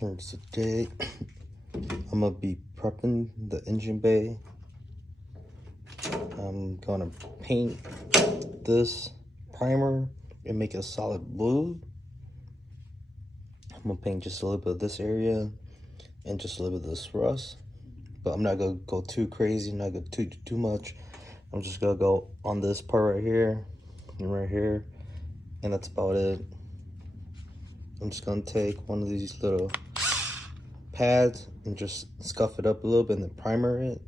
Here's today. I'm gonna be prepping the engine bay. I'm gonna paint this primer and make it a solid blue. I'm gonna paint just a little bit of this area and just a little bit of this rust. But I'm not gonna go too crazy, not gonna too much. I'm just gonna go on this part right here and right here, and that's about it. I'm just gonna take one of these little pads and just scuff it up a little bit and then primer it.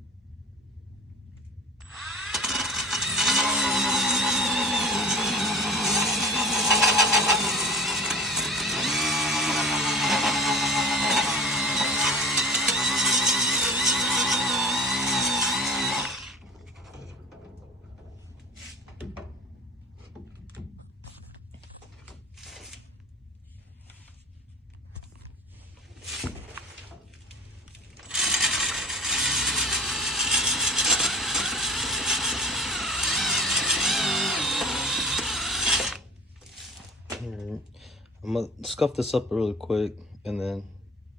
I'm gonna scuff this up really quick and then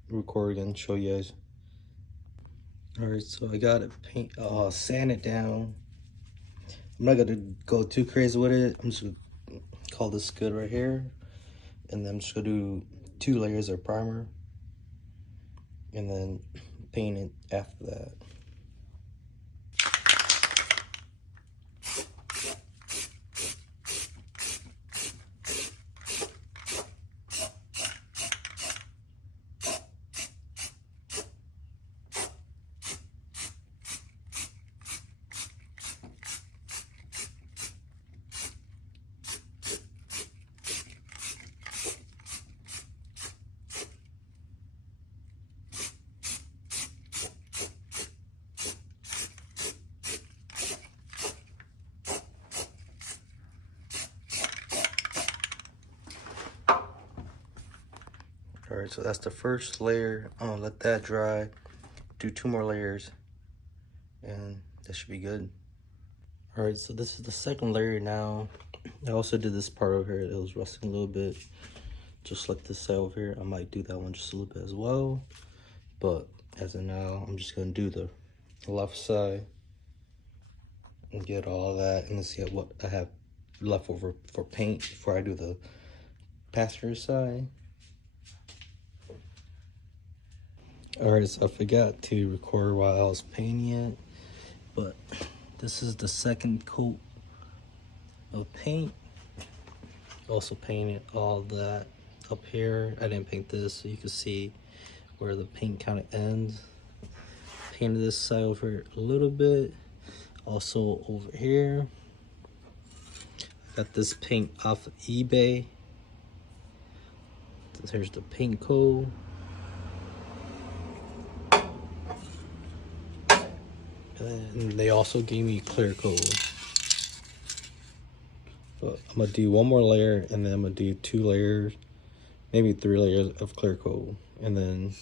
record again, show you guys. All right, so I got it sand it down. I'm not gonna go too crazy with it. I'm just gonna call this good right here, and then I'm just gonna do 2 layers of primer and then paint it after that. All right, so that's the first layer. I'm gonna let that dry, do 2 more layers, and that should be good. All right, so this is the second layer now. I also did this part over here. It was rusting a little bit, just like this side over here. I might do that one just a little bit as well. But as of now, I'm just gonna do the left side and get all that and see what I have left over for paint before I do the passenger side. Alright, so I forgot to record while I was painting it, but this is the second coat of paint. Also painted all that up here. I didn't paint this, so you can see where the paint kind of ends. Painted this side over a little bit. Also over here. Got this paint off of eBay. Here's the paint code. And they also gave me clear coat. But I'm gonna do 1 more layer and then I'm gonna do 2 layers, maybe 3 layers of clear coat. And then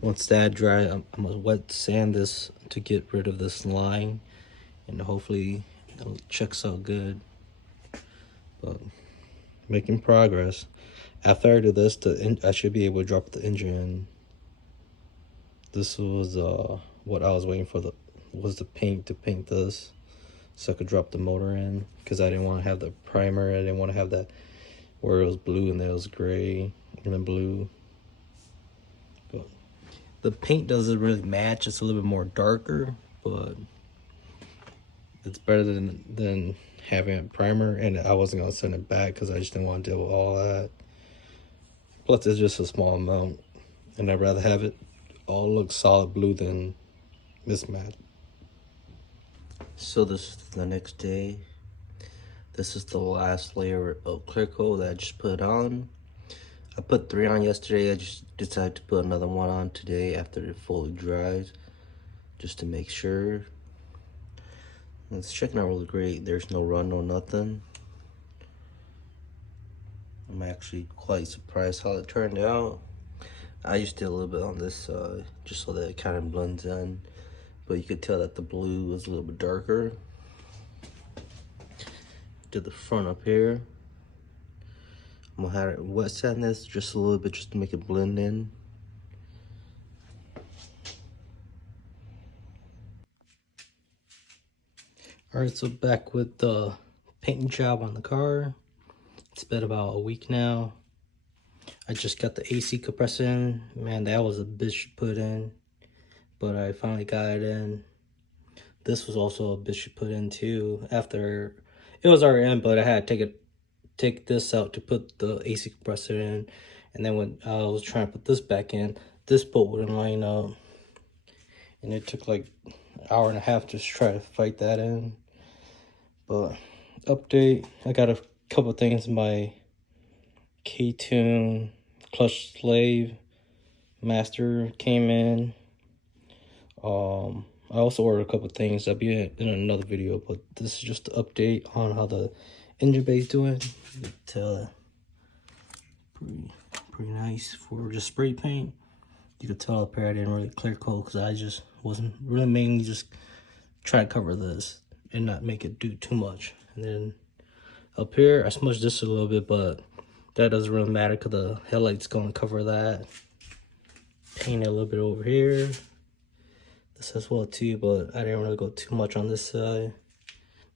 once that dry, I'm gonna wet sand this to get rid of this line, and hopefully it'll checks out good. But making progress. After I do this, I should be able to drop the engine in. This was what I was waiting for, was the paint to paint this so I could drop the motor in, because I didn't want to have the primer. I didn't want to have that where it was blue and then it was gray and then blue. But the paint doesn't really match. It's a little bit more darker, but it's better than having a primer. And I wasn't gonna send it back because I just didn't want to deal with all that. Plus it's just a small amount, and I'd rather have it all look solid blue than mismatched. So this is the next day. This is the last layer of clear coat that I just put on. I put 3 on yesterday. I just decided to put another 1 on today after it fully dries, just to make sure. And it's checking out really great. There's no run, no nothing. I'm actually quite surprised how it turned out. I just did a little bit on this side just so that it kind of blends in, but you could tell that the blue was a little bit darker. Did the front up here. I'm gonna have it wet sand this just a little bit just to make it blend in. Alright, so back with the paint job on the car. It's been about a week now. I just got the AC compressor in. Man, that was a bitch to put in, but I finally got it in. This was also a bitch to put in too. After it was already in, but I had to take this out to put the AC compressor in, and then when I was trying to put this back in, this bolt wouldn't line up, and it took like an hour and a half just to try to fight that in. But update, I got a couple things. My K-tune clutch slave master came in. I also ordered a couple things that'll be in another video, but this is just an update on how the engine bay is doing. You can tell pretty nice for just spray paint. You could tell up here I didn't really clear coat because I just wasn't really mainly just trying to cover this and not make it do too much. And then up here I smudged this a little bit, but that doesn't really matter because the headlight's going to cover that. Paint it a little bit over here. This as well too, but I didn't really go too much on this side.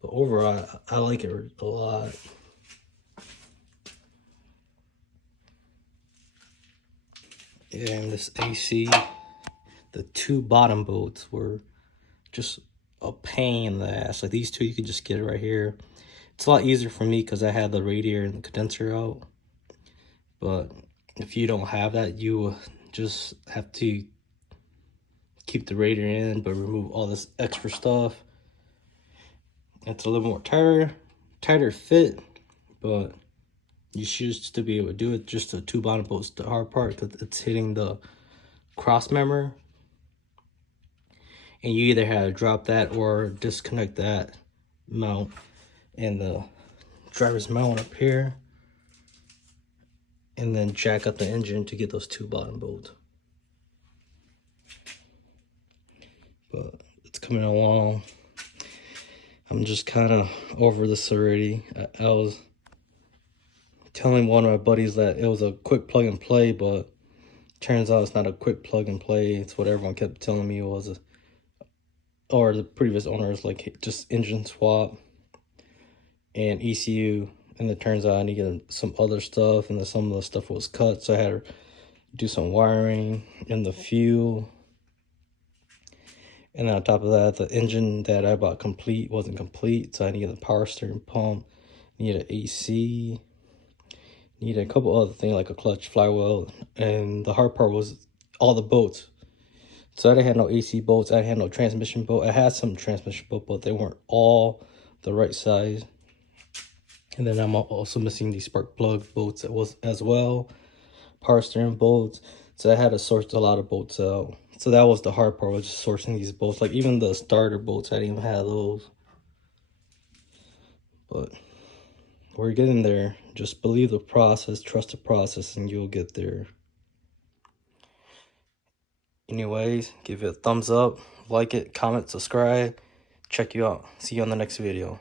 But overall, I like it a lot. And this AC, the two bottom bolts were just a pain in the ass. Like these two, you could just get it right here. It's a lot easier for me because I had the radiator and the condenser out. But if you don't have that, you just have to keep the radiator in, but remove all this extra stuff. It's a little more tighter fit, but you should still be able to do it. Just the two bottom bolts, the hard part, because it's hitting the cross member, and you either have to drop that or disconnect that mount and the driver's mount up here, and then jack up the engine to get those two bottom bolts. But it's coming along. I'm just kind of over this already. I was telling one of my buddies that it was a quick plug and play, but turns out it's not a quick plug and play. It's what everyone kept telling me it was, or the previous owners, like just engine swap and ECU. And it turns out I needed some other stuff, and then some of the stuff was cut, so I had to do some wiring in the fuel. And on top of that, the engine that I bought complete wasn't complete, so I needed a power steering pump, needed AC, needed a couple other things like a clutch, flywheel, and the hard part was all the bolts. So I didn't have no AC bolts, I had no transmission bolt. I had some transmission bolt, but they weren't all the right size. And then I'm also missing these spark plug bolts as well, power steering bolts. So I had to source a lot of bolts out. So that was the hard part, was just sourcing these bolts. Like even the starter bolts, I didn't even have those. But we're getting there. Just believe the process, trust the process, and you'll get there. Anyways, give it a thumbs up, like it, comment, subscribe. Check you out. See you on the next video.